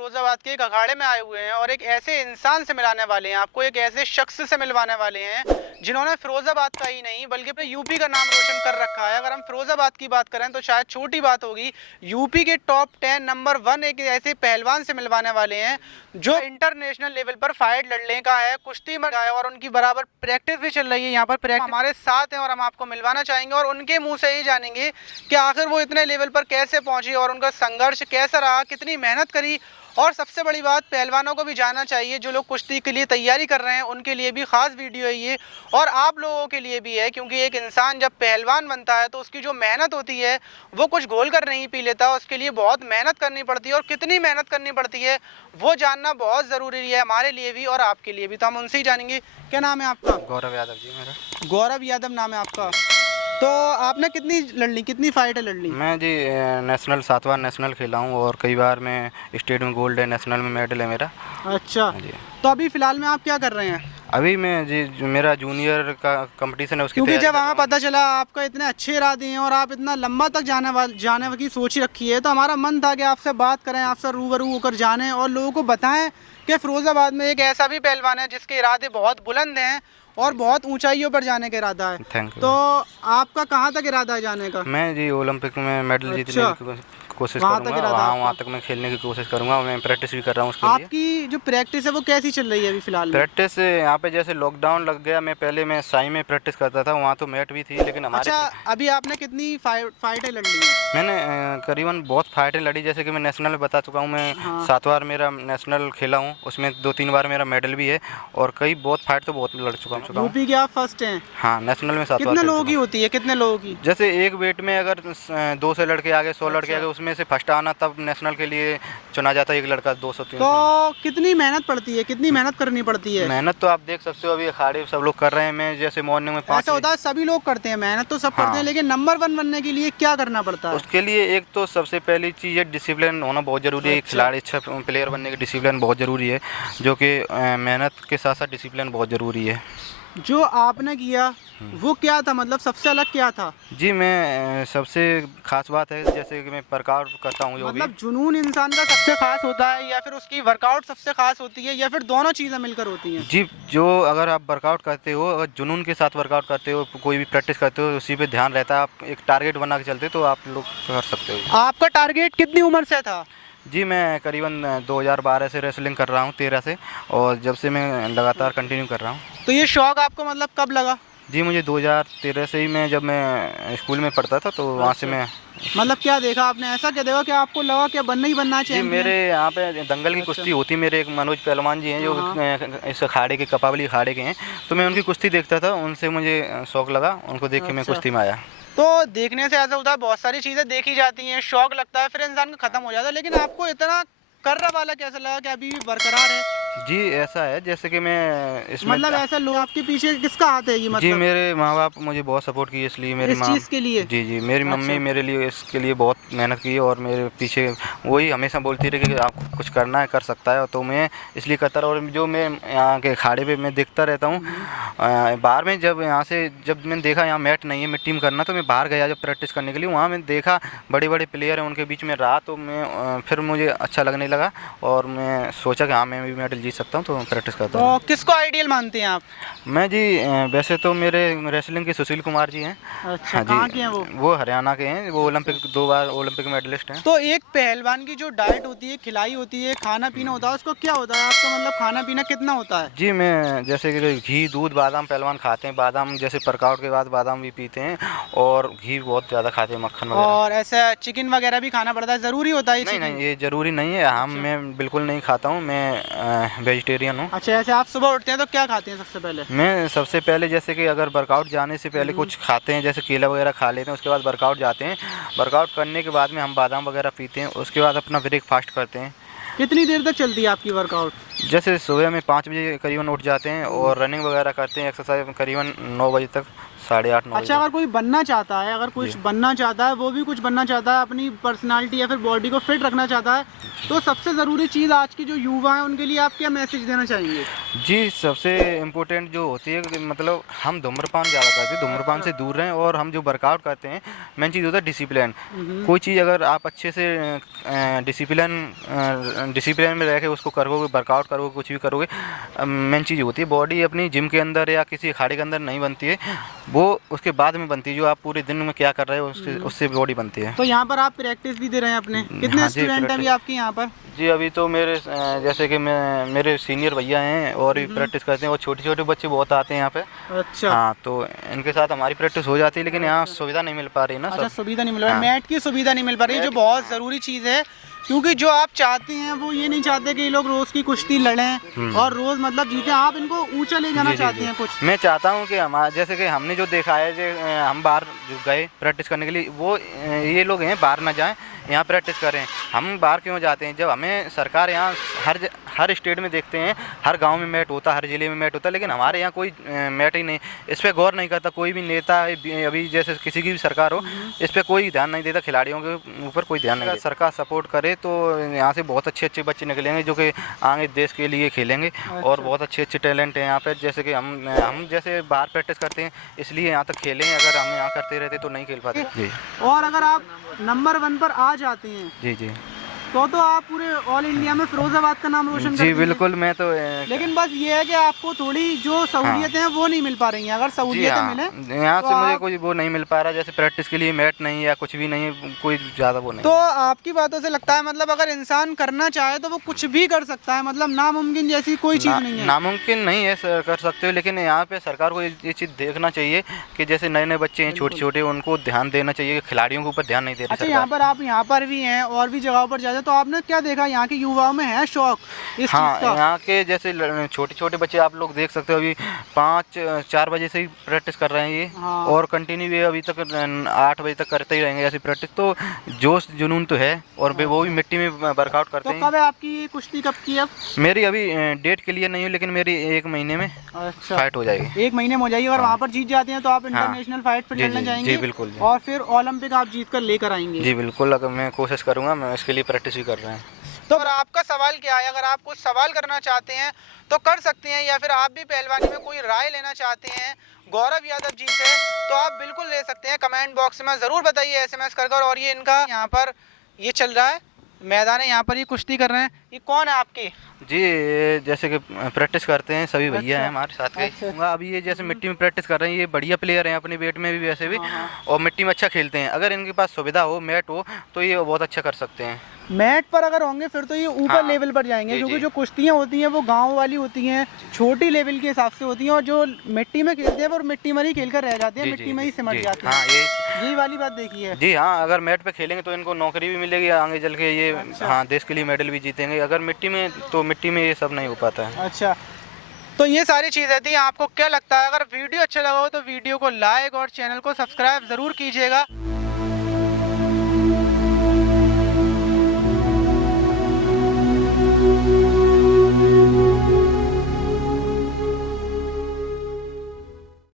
फिरोजाबाद के एक अखाड़े में आए हुए हैं और एक ऐसे इंसान से मिलाने वाले हैं, आपको एक ऐसे शख्स से मिलवाने वाले हैं जिन्होंने फिरोजाबाद का ही नहीं बल्कि अपने यूपी का नाम रोशन कर रखा है। अगर हम फिरोजाबाद की बात करें तो शायद छोटी बात होगी, यूपी के टॉप 10 नंबर 1 एक ऐसे पहलवान से मिलवाने वाले हैं जो इंटरनेशनल लेवल पर फाइट लड़ने का है, कुश्ती में है और उनकी बराबर प्रैक्टिस भी चल रही है। यहाँ पर हमारे साथ हैं और हम आपको मिलवाना चाहेंगे और उनके मुंह से ही जानेंगे कि आखिर वो इतने लेवल पर कैसे पहुंची और उनका संघर्ष कैसा रहा, कितनी मेहनत करी। और सबसे बड़ी बात, पहलवानों को भी जानना चाहिए, जो लोग कुश्ती के लिए तैयारी कर रहे हैं उनके लिए भी खास वीडियो है ये और आप लोगों के लिए भी है, क्योंकि एक इंसान जब पहलवान बनता है तो उसकी जो मेहनत होती है वो कुछ घोल कर नहीं पी लेता, उसके लिए बहुत मेहनत करनी पड़ती है और कितनी मेहनत करनी पड़ती है वो जानना बहुत ज़रूरी है हमारे लिए भी और आपके लिए भी। तो हम उनसे ही जानेंगे। क्या नाम है आपका? गौरव यादव जी मेरा। गौरव यादव नाम है आपका। तो आपने कितनी लड़ ली, कितनी फाइट है लड़ ली? मैं जी नेशनल 7 बार नेशनल खेला हूँ और कई बार मैं स्टेट में गोल्ड है, नेशनल में मेडल है मेरा। अच्छा जी। तो अभी फिलहाल में आप क्या कर रहे हैं? अभी मैं जी मेरा जूनियर का कंपटीशन है उसकी क्योंकि तैयारी जब कर रहा हमें हूँ। पता चला आपका इतने अच्छे इरादे हैं और आप इतना लंबा तक जाने की सोच ही रखी है, तो हमारा मन था कि आपसे बात करें, आपसे रूबरू होकर जानें और लोगों को बताएं कि फिरोजाबाद में एक ऐसा भी पहलवान है जिसके इरादे बहुत बुलंद हैं और बहुत ऊंचाइयों पर जाने का इरादा है। Thank you. तो आपका कहाँ तक इरादा है जाने का? मैं जी ओलंपिक में मेडल जीतने अच्छा। की कोशिश वहाँ तक करूँगा, इरादा वहाँ आपका? तक मैं खेलने की कोशिश करूँगा। मैं प्रैक्टिस भी कर रहा हूँ उसके लिए। आपकी जो प्रैक्टिस है वो कैसी चल रही है अभी फिलहाल में? प्रैक्टिस यहाँ पे जैसे लॉकडाउन लग गया, मैं पहले मैं साई में प्रैक्टिस करता था, वहाँ तो मैट भी थी लेकिन हमारे। अच्छा, अभी आपने कितनी फाइटें लड़ ली हैं? मैंने करीबन बहुत फाइटें लड़ी, जैसे कि मैं नेशनल में बता चुका हूँ। मैं हाँ। 7 बार मेरा नेशनल खेला हूँ, उसमें 2-3 बार मेरा मेडल भी है और कई बहुत फाइट तो बहुत लड़ चुका हूँ। यूपी के आप फर्स्ट हैं? हाँ, नेशनल में 7 बार कितने खेल लोगों चुका की हूँ। होती है, कितने लोगों की? जैसे एक वेट में अगर 200 लड़के आगे, 100 लड़के आगे, उसमें से फर्स्ट आना तब नेशनल के लिए चुना जाता है एक लड़का 200-300। तो कितनी मेहनत पड़ती है, कितनी मेहनत करनी पड़ती है? मेहनत तो आप देख सकते हो, अभी अखाड़े सब लोग कर रहे हैं। मैं जैसे मॉर्निंग में 5 ऐसा होता है, सभी लोग करते हैं, मेहनत तो सब करते हैं, हाँ। लेकिन नंबर 1 बनने के लिए क्या करना पड़ता है? उसके लिए एक तो सबसे पहली चीज़ है डिसिप्लिन होना बहुत ज़रूरी है। अच्छा। खिलाड़ी अच्छा प्लेयर बनने के डिसिप्लिन बहुत ज़रूरी है, जो कि मेहनत के साथ साथ डिसिप्लिन बहुत ज़रूरी है। जो आपने किया वो क्या था, मतलब सबसे अलग क्या था? जी, मैं सबसे खास बात है जैसे कि मैं वर्कआउट करता हूँ, जो भी। मतलब जुनून इंसान का सबसे खास होता है या फिर उसकी वर्कआउट सबसे खास होती है या फिर दोनों चीज़ें मिलकर होती हैं? जी, जो अगर आप वर्कआउट करते हो, अगर जुनून के साथ वर्कआउट करते हो, कोई भी प्रैक्टिस करते हो, उसी पे ध्यान रहता है, आप एक टारगेट बना के चलते हो तो आप लोग कर सकते हो। आपका टारगेट कितनी उम्र से था? जी, मैं करीबन 2012 से रेसलिंग कर रहा हूँ, 13 से, और जब से मैं लगातार कंटिन्यू कर रहा हूँ। तो ये शौक आपको मतलब कब लगा? जी, मुझे 2013 से ही, मैं जब मैं स्कूल में पढ़ता था तो वहाँ से मैं। मतलब क्या देखा आपने, ऐसा क्या देखा कि आपको लगा कि बनना ही बनना जी, चाहिए? मेरे यहाँ पे दंगल की कुश्ती होती, मेरे एक मनोज पहलवान जी हैं जो इस अखाड़े के, कपावली अखाड़े के हैं, तो मैं उनकी कुश्ती देखता था, उनसे मुझे शौक लगा, उनको देख के मैं अच्छा। कुश्ती में आया। तो देखने से ऐसा होता है, बहुत सारी चीज़ें देखी जाती हैं, शौक लगता है, फिर इंसान का ख़त्म हो जाता है, लेकिन आपको इतना कर्रा वाला कैसा लगा कि अभी भी बरकरार है? जी, ऐसा है जैसे कि मैं इसमें। मतलब ऐसा लोग आपके पीछे किसका हाथ है ये, मतलब? जी, मेरे माँ बाप मुझे बहुत सपोर्ट किए, इसलिए मेरी इस माँ। चीज़ के लिए? जी, मेरी मम्मी अच्छा। मेरे लिए इसके लिए बहुत मेहनत की और मेरे पीछे वही हमेशा बोलती रही कि आप कुछ करना है, कर सकता है, तो मैं इसलिए करता रहा। और जो मैं यहाँ के अखाड़े पे मैं देखता रहता हूँ, बाहर में जब यहाँ से जब मैंने देखा यहाँ मैट नहीं है मिट्टी में करना, तो मैं बाहर गया जब प्रैक्टिस करने के लिए, वहाँ मैंने देखा बड़े बड़े प्लेयर हैं, उनके बीच में रहा, तो मैं फिर मुझे अच्छा लगने लगा और मैं सोचा कि हाँ, मैं भी मेडल जीत सकता हूँ, तो प्रैक्टिस करता हूँ। तो किसको आइडियल मानते हैं आप? मैं जी वैसे तो मेरे रेसलिंग के सुशील कुमार जी हैं। अच्छा, हाँ कहाँ जी, के हैं वो? वो हरियाणा के हैं, वो ओलंपिक 2 बार ओलंपिक मेडलिस्ट हैं। तो एक पहलवान की जो डाइट होती है, खिलाई होती है, खाना पीना होता है, उसको क्या होता है आपका, मतलब खाना पीना कितना होता है? जी, मैं जैसे कि घी, दूध, बादाम पहलवान खाते हैं, बादाम जैसे वर्कआउट के बाद बादाम भी पीते हैं और घी बहुत ज़्यादा खाते हैं, मक्खन वगैरह। और ऐसा चिकन वगैरह भी खाना पड़ता है, ज़रूरी होता है ये नहीं चिकन? नहीं, ये ज़रूरी नहीं है, मैं बिल्कुल नहीं खाता हूँ, मैं वेजिटेरियन हूँ। अच्छा, ऐसे आप सुबह उठते हैं तो क्या खाते हैं सबसे पहले? मैं सबसे पहले जैसे कि अगर वर्कआउट जाने से पहले कुछ खाते हैं, जैसे केला वगैरह खा लेते हैं, उसके बाद वर्कआउट जाते हैं, वर्कआउट करने के बाद में हम बादाम वगैरह पीते हैं, उसके बाद अपना ब्रेकफास्ट करते हैं। कितनी देर तक चलती है आपकी वर्कआउट? जैसे सुबह में 5 बजे करीबन उठ जाते हैं और रनिंग वगैरह करते हैं, एक्सरसाइज करीबन 9 बजे तक 8:30 9 अच्छा, अगर कोई बनना चाहता है, अगर कुछ बनना चाहता है, वो भी कुछ बनना चाहता है, अपनी पर्सनालिटी या फिर बॉडी को फिट रखना चाहता है, तो सबसे ज़रूरी चीज़ आज की जो युवा हैं उनके लिए आप क्या मैसेज देना चाहेंगे? जी, सबसे इम्पोर्टेंट जो होती है कि मतलब हम धूम्रपान ज़्यादा करते हैं, धूम्रपान से दूर रहें। और हम जो वर्कआउट करते हैं, मेन चीज़ होता है डिसिप्लिन। कोई चीज़ अगर आप अच्छे से डिसिप्लिन में रह के उसको करोगे, वर्कआउट करोगे, कुछ भी करोगे, मेन चीज़ होती है बॉडी अपनी जिम के अंदर या किसी अखाड़े के अंदर नहीं बनती है, वो उसके बाद में बनती है। जो आप पूरे दिन में क्या कर रहे हो उससे बॉडी बनती है। तो यहाँ पर आप प्रैक्टिस भी दे रहे हैं अपने, कितने हाँ जी, स्टूडेंट हैं अभी प्रैक्टिस। आपके यहाँ पर? जी, अभी तो मेरे जैसे कि मेरे सीनियर भैया हैं और भी प्रैक्टिस करते हैं, और छोटे-छोटे बच्चे बहुत आते हैं यहाँ पे। अच्छा। हाँ, तो इनके साथ हमारी प्रैक्टिस हो जाती है, लेकिन यहाँ सुविधा नहीं मिल पा रही ना अच्छा, सब। सुविधा नहीं मिल रहा है, हाँ। मैट की सुविधा नहीं मिल पा रही है, जो बहुत ज़रूरी चीज़ है। क्योंकि जो आप चाहते हैं वो ये नहीं चाहते कि ये लोग रोज़ की कुश्ती लड़ें और रोज़ मतलब जीतें, आप इनको ऊंचा ले जाना चाहते हैं कुछ। मैं चाहता हूँ कि जैसे कि हमने जो देखा है, जो हम बाहर जो गए प्रैक्टिस करने के लिए, वो ये लोग हैं बाहर ना जाएं, यहाँ प्रैक्टिस करें। हम बाहर क्यों जाते हैं, जब हमें सरकार यहाँ हर स्टेट में देखते हैं, हर गांव में मैट होता, हर ज़िले में मैट होता, लेकिन हमारे यहाँ कोई मैट ही नहीं। इस पर गौर नहीं करता कोई भी नेता है, अभी जैसे किसी की भी सरकार हो, इस पर कोई ध्यान नहीं देता, खिलाड़ियों के ऊपर कोई ध्यान नहीं देता। सरकार सपोर्ट करे तो यहाँ से बहुत अच्छे बच्चे निकलेंगे, जो कि आगे देश के लिए खेलेंगे। और बहुत अच्छे टैलेंट हैं यहाँ पे, जैसे कि हम जैसे बाहर प्रैक्टिस करते हैं, इसलिए यहाँ तक खेलें। अगर हम यहाँ करते रहते तो नहीं खेल पाते। जी। और अगर आप नंबर 1 पर आ जाते हैं जी तो आप पूरे ऑल इंडिया में फिरोजाबाद का नाम रोशन कर जी, देंगे। बिल्कुल। मैं तो लेकिन बस ये है कि आपको थोड़ी जो सहूलियतें हैं वो नहीं मिल पा रही हैं। अगर सहूलियतें मिले यहाँ तो से मुझे कोई वो नहीं मिल पा रहा, जैसे प्रैक्टिस के लिए मैट नहीं या कुछ भी नहीं, कोई ज़्यादा वो नहीं। तो आपकी बातों से लगता है मतलब अगर इंसान करना चाहे तो वो कुछ भी कर सकता है, मतलब नामुमकिन जैसी कोई चीज़ नहीं है। नामुमकिन नहीं है, कर सकते हो, लेकिन यहाँ पे सरकार को ये चीज़ देखना चाहिए कि जैसे नए बच्चे हैं छोटे, उनको ध्यान देना चाहिए। खिलाड़ियों के ऊपर ध्यान नहीं दे रही अच्छा, सरकार। यहाँ पर आप यहाँ पर भी हैं और भी जगहों पर जाते हैं, तो आपने क्या देखा यहाँ के युवाओं में है शौक इस हाँ, चीज़ का? यहाँ के जैसे छोटे बच्चे आप लोग देख सकते हो, अभी 5-4 बजे से ही प्रैक्टिस कर रहे हैं ये। हाँ। और कंटिन्यू भी अभी तक 8 बजे तक करते ही रहेंगे ऐसी प्रैक्टिस। तो जोश जुनून तो है, और वो भी मिट्टी में वर्कआउट करते तो हैं। कब है आपकी ये कुश्ती, कब की? अब मेरी अभी डेट के लिए नहीं है, लेकिन मेरी 1 महीने में अच्छा, फाइट हो जाएगी। 1 महीने में हो जाएगी। अगर वहाँ पर जीत जाते हैं तो आप इंटरनेशनल फाइट पर जी, लड़ने जी, जाएंगे? जी, बिल्कुल, जी। और फिर ओलंपिक आप जीत कर लेकर आएंगे? जी बिल्कुल, अगर मैं कोशिश करूँगा, मैं इसके लिए प्रैक्टिस भी कर रहे हैं। तो अगर आपका सवाल क्या है, अगर आप कुछ सवाल करना चाहते हैं तो कर सकते हैं, या फिर आप भी पहलवानी में कोई राय लेना चाहते हैं गौरव यादव जी से, तो आप बिल्कुल ले सकते हैं। कमेंट बॉक्स में ज़रूर बताइए SMS कर। और ये इनका यहाँ पर ये चल रहा है मैदान है, यहाँ पर ये कुश्ती कर रहे हैं। ये कौन है आपकी? जी, जैसे कि प्रैक्टिस करते हैं सभी भैया अच्छा। हैं हमारे साथ के। अच्छा। अभी ये जैसे मिट्टी में प्रैक्टिस कर रहे हैं, ये बढ़िया प्लेयर हैं अपने वेट में भी, वैसे भी। और मिट्टी में अच्छा खेलते हैं। अगर इनके पास सुविधा हो, मैट हो, तो ये बहुत अच्छा कर सकते हैं। मैट पर अगर होंगे फिर तो ये ऊपर हाँ, लेवल पर जाएंगे, जी, क्योंकि जी। जो कुश्तियाँ होती हैं वो गांव वाली होती हैं, छोटी लेवल के हिसाब से होती हैं, और जो मिट्टी में खेलते हैं वो मिट्टी में ही खेल कर रह जाते हैं, जी, मिट्टी जी, में ही सिमट जी, जाते हाँ, हैं। यही वाली बात देखी है। जी हाँ, अगर मैट पे खेलेंगे तो इनको नौकरी भी मिलेगी आगे चल के। ये हाँ, देश के लिए मेडल भी जीतेंगे। अगर मिट्टी में, तो मिट्टी में ये सब नहीं हो पाता है। अच्छा, तो ये सारी चीज़ें थी। आपको क्या लगता है? अगर वीडियो अच्छा लगा हो तो वीडियो को लाइक और चैनल को सब्सक्राइब ज़रूर कीजिएगा।